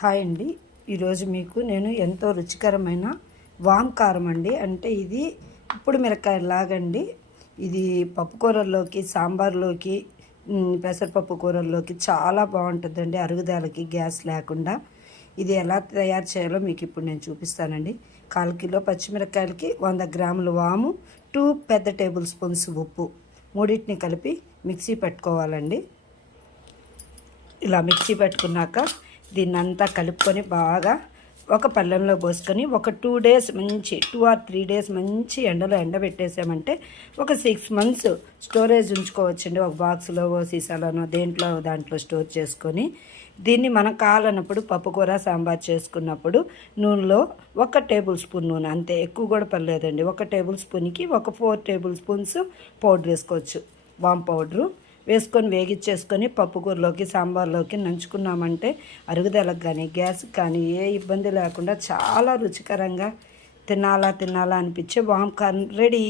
Hi అండి. ఈరోజు మీకు నేను ఎంతో రుచికరమైన వామ్ కారం అండి. అంటే ఇది ఇప్పుడు మిరకాయ లాగండి. ఇది పప్పు కూరల్లోకి, సాంబార్లోకి, పెసరపప్పు కూరల్లోకి చాలా బాగుంటుందండి. అరుగుదలకి గ్యాస్ లేకుండా. ఇది ఎలా తయారు చేయాలో మీకు ఇప్పుడు నేను చూపిస్తానండి. 1/4 కిలో పచ్చిమిరకాయలకి 100 గ్రాముల వాము, 2 పెద్ద టేబుల్ స్పూన్స్ ఉప్పు, మూడింటిని కలిపి మిక్సీ పెట్టుకోవాలండి. ఇలా మిక్సీ పెట్టుకున్నాక దీన్నంతా కలుపుకొని బాగా ఒక పళ్ళెంలో పోసుకొని ఒక 2 డేస్ మంచి 2 or 3 డేస్ మంచి ఎండలో ఎండబెట్టేసామంటే ఒక 6 months స్టోరేజ్ ఉంచుకోవచ్చండి. ఒక బాక్స్లో, సీసాలోనో దాంట్లో స్టోర్ చేసుకొని దీన్ని మనం కావాలన్నప్పుడు పప్పుకూర, సాంబార్ చేసుకున్నప్పుడు నూనెలో 1 టేబుల్ స్పూన్ నూనె, అంతే, ఎక్కువ కూడా పర్లేదండి. 1 టేబుల్ స్పూన్కి ఒక 4 టేబుల్ స్పూన్స్ పౌడర్ వేసుకోవచ్చు, వామ్ పౌడరు వేసుకొని వేగిచ్చేసుకొని పప్పుకూరలోకి, సాంబార్లోకి నంచుకున్నామంటే అరుగుదలకు కానీ గ్యాస్కి కానీ ఏ ఇబ్బంది లేకుండా చాలా రుచికరంగా తినాలా అనిపించే వామ్ కారం రెడీ.